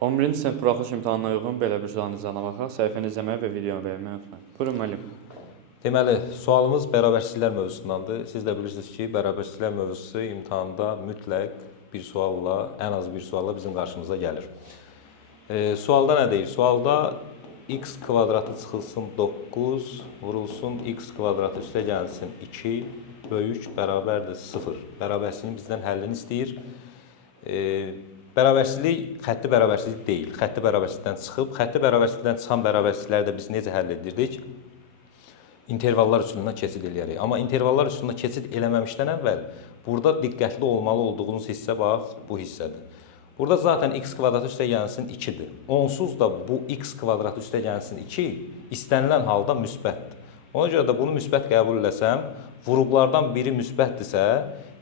11-ci sinif buraxılış imtahanına uyğun belə bir sualını izlələməyə, səhifəni izləməyi və videonu beğenməyi unutmayın. Buyurun müəllim. Deməli, sualımız bərabərsizliklər mövzusundandır. Siz də bilirsiniz ki, bərabərsizliklər mövzusu imtahanda mütləq bir sualla, ən az bir sualla bizim qarşımıza gəlir. Sualda nə deyir? Sualda x kvadratı çıxılsın 9, vurulsun x kvadratı üstə gəlsin 2, böyük bərabərdir 0. Bərabərsizliyin bizdən həllini istəyir. Bərabərsizlik xətti bərabərsizlik deyil. Xətti bərabərsizlikdən çıxıb, xətti bərabərsizlikdən çıxan bərabərsizlikləri də biz necə həll edirdik? İntervallar üsulundan keçid eləyərik. Amma intervallar üsulundan keçid eləməmişdən əvvəl burada diqqətli olmalı olduğunuz hissə bax, bu hissədir. Burada zaten x kvadratı üstə gəlsin 2-dir. Onsuz da bu x kvadratı üstə gəlsin 2 istənilən halda müsbətdir. Ona görə də bunu müsbət qəbul eləsəm, vuruqlardan biri müsbətdirsə,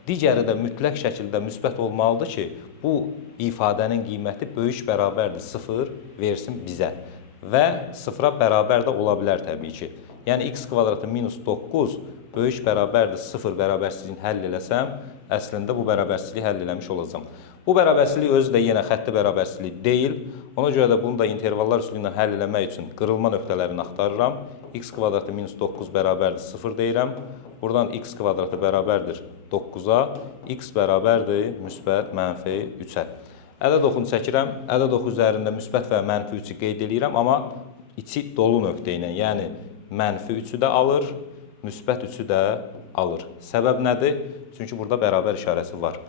digəri də mütləq şəkildə müsbət olmalıdır ki, bu ifadənin qiyməti böyük bərabərdir 0 versin bizə və 0-a bərabər də ola bilər təbii ki. Yəni x kvadratı minus 9 böyük bərabərdir 0 bərabərsizliyini həll eləsəm, əslində bu bərabərsizliyi həll eləmiş olacam. Bu bərabərsizlik özü də yenə xətti bərabərsizlik deyil. Ona görə də bunu da intervallar üsulu ilə həll eləmək üçün qırılma nöqtələrini axtarıram. X kvadratı minus 9 bərabərdir 0 deyirəm. Buradan x kvadratı bərabərdir 9-a, x bərabərdir müsbət mənfi 3-ə. Ədəd oxunu çəkirəm. Ədəd oxu üzərində müsbət və mənfi 3-ü qeyd edirəm, amma içi dolu nöqtə ilə, yəni mənfi 3-ü də alır, müsbət 3-ü də alır. Səbəb nədir? Çünki burada bərabər işarəsi var.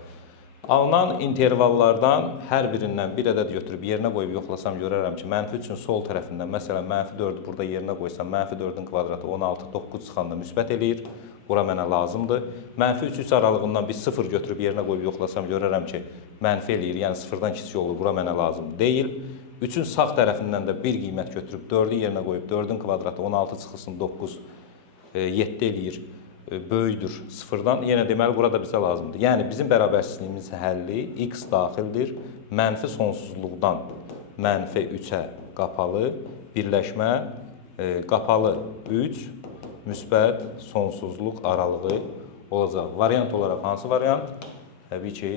Alınan intervallardan hər birindən bir ədəd götürüb yerinə qoyub yoxlasam görərəm ki, mənfi 3-ün sol tərəfindən, məsələn, mənfi 4-ü burada yerinə qoysam, mənfi 4-ün kvadratı 16, 9 çıxanda müsbət eləyir. Bura mənə lazımdır. Mənfi 3 aralığından bir 0 götürüb yerinə qoyub yoxlasam görərəm ki, mənfi eləyir, yəni 0-dan kiçik olur, bura mənə lazım deyil. 3-ün sağ tərəfindən də bir qiymət götürüb 4-ü yerinə qoyub 4-ün kvadratı 16 çıxılsın 9, 7 eləyir. Böyükdür 0-dan, yenə deməli burada bizə lazımdır. Yəni bizim bərabərsizliyimizin həlli x daxildir, mənfi sonsuzluqdan mənfi 3-ə qapalı, birləşmə qapalı 3, müsbət sonsuzluq aralığı olacaq. Variant olaraq hansı variant? Təbii ki,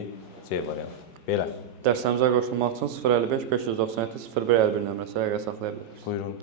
C variant. Belə. Dərslərimizə qoşulmaq üçün 055 597 0151 nömrəsi əqə saxlaya bilərsiniz. Buyurun.